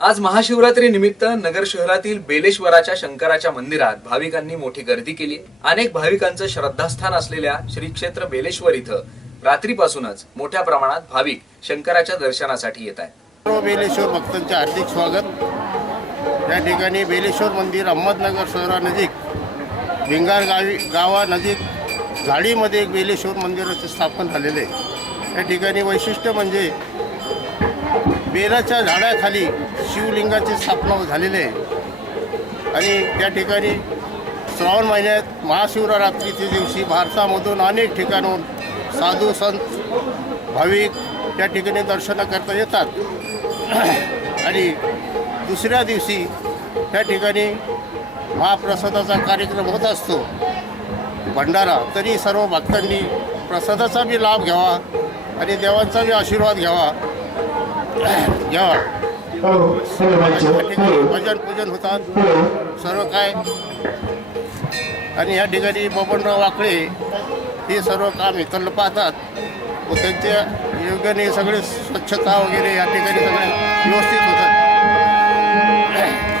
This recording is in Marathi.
आज महाशिवरात्री निमित्त नगर शहरातील बेलेश्वराच्या शंकराच्या मंदिरात भाविकांनी मोठी गर्दी केली. अनेक भाविकांचं श्रद्धास्थान असलेल्या श्री क्षेत्र बेलेश्वर इथं रात्रीपासूनच मोठ्या प्रमाणात भाविक शंकराच्या दर्शनासाठी येत आहेत. सर्व बेलेश्वर भक्तांचे हार्दिक स्वागत. या ठिकाणी बेलेश्वर मंदिर अहमदनगर शहरानजीक भिंगार गावी गावानजीक झाडीमध्ये एक बेलेश्वर मंदिराचे स्थापन झालेले आहे. या ठिकाणी वैशिष्ट्य म्हणजे बेलाच्या झाडाखाली शिवलिंगाची स्थापना झालेली आहे. आणि त्या ठिकाणी श्रावण महिन्यात महाशिवरात्रीच्या दिवशी भारतामधून अनेक ठिकाणून साधू संत भाविक त्या ठिकाणी दर्शनाकरता येतात. आणि दुसऱ्या दिवशी त्या ठिकाणी महाप्रसादाचा कार्यक्रम होत असतो. भंडारा तरी सर्व भक्तांनी प्रसादाचा बी लाभ घ्यावा आणि देवांचा बी आशीर्वाद घ्यावा. घ्यावा भजन पूजन होतात. सर्व काय. आणि या ठिकाणी बबनराव वाकळे हे सर्व काम इकडलं पाहतात. व त्यांच्या योगाने सगळे स्वच्छता वगैरे या ठिकाणी सगळे व्यवस्थित होतात